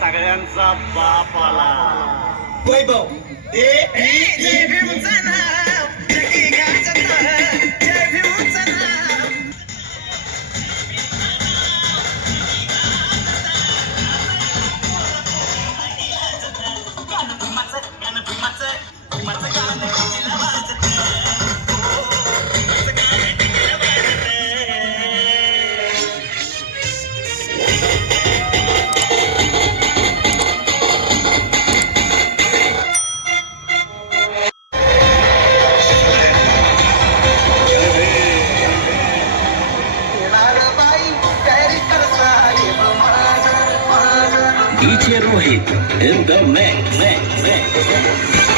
सगळ्यांचा बाप आला. Vai bom, e e e. in the mix. mix, mix.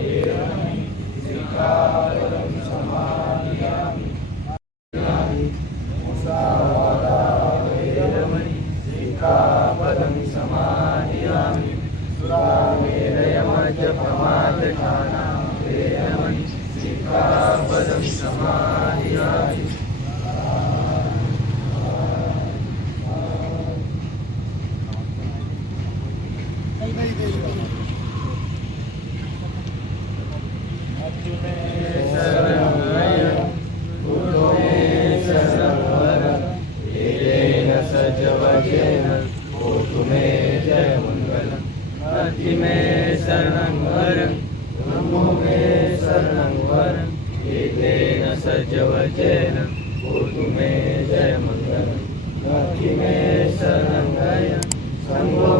शरणं पदं समाधियामि सुरामेरयमर्जप्रमादठानां प्रेरमणि सिक्खापदं समाधियामि Thank you. वचन भूतु मे जय मंगल भक्ति मे शरण संगो